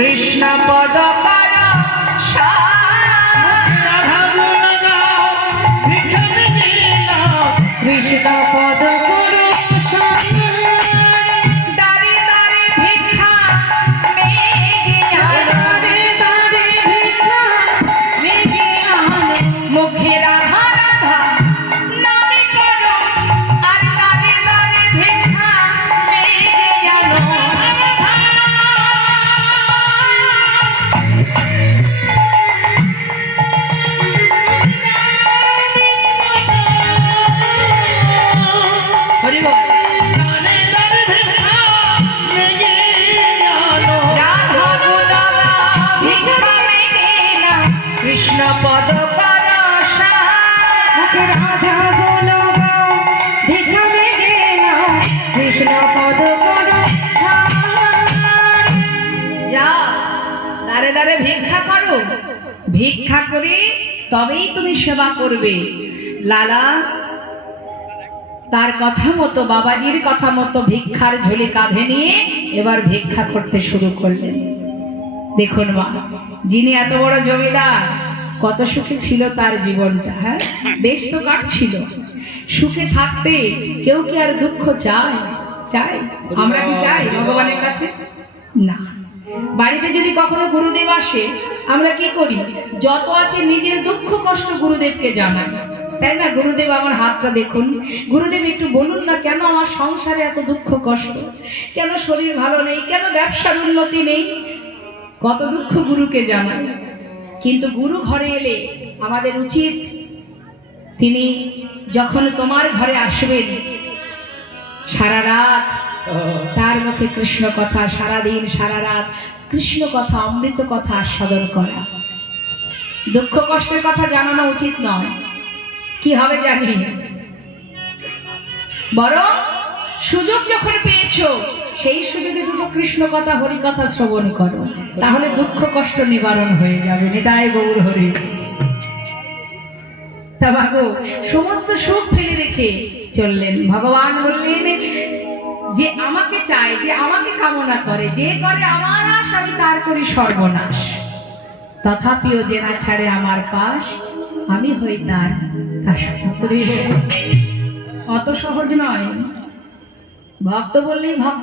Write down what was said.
কৃষ্ণ পদ কৃষ্ণ পদ কৃষ্ণ পদ রাধা গুণ গাও ভিক্ষা মেঘে নাও কৃষ্ণ পদ যা দাঁড়ে দাঁড়ে ভিক্ষা করো, ভিক্ষা করে তবেই তুমি সেবা করবে। লালা তার কথা মতো, বাবাজির কথা মতো ভিক্ষার ঝুলি কাঁধে নিয়ে এবার ভিক্ষা করতে শুরু করলেন। দেখুন মা, যিনি এত বড় জমিদার, কত সুখে ছিল তার জীবনটা। হ্যাঁ, বেশ তো কাটছিল। সুখে থাকতে কেউ কি আর দুঃখ চায়? চাই? আমরা কি চাই ভগবানের কাছে? না। বাড়িতে যদি কখনো গুরুদেব আসে, আমরা কি করি? যত আছে নিজের দুঃখ কষ্ট গুরুদেবকে জানাই, তাই না? গুরুদেব আমার হাতটা দেখুন, গুরুদেব একটু বলুন না, কেন আমার সংসারে এত দুঃখ কষ্ট, কেন শরীর ভালো নেই, কেন ব্যবসার উন্নতি নেই, কত দুঃখ গুরুকে জানাই। কিন্তু গুরু ঘরে এলে আমাদের উচিত, তিনি যখন তোমার ঘরে আসবেন, সারা রাত তার মুখে কৃষ্ণ কথা, সারাদিন সারা রাত কৃষ্ণ কথা, অমৃত কথা আস্বাদন করা। দুঃখ কষ্টের কথা জানানো উচিত নয়, কি হবে জানি। বরং সুযোগ যখন পেয়েছো, সেই সুযোগে দুটো কৃষ্ণ কথা, হরি কথা শ্রবণ করো, তাহলে দুঃখ কষ্ট নিবারণ হয়ে যাবে। নিতাই গৌর হরি। তা ভাগো সমস্ত সুখ ফেলে রেখে চললেন। ভগবান বললেন, যে আমাকে চায়, যে আমাকে কামনা করে, যে করে আমার আশ, আমি তার করি সর্বনাশ। তথাপিও যে না ছাড়ে আমার পাশ, আমি হই তার অত সহজ নয়। ভক্ত বললেই ভক্ত।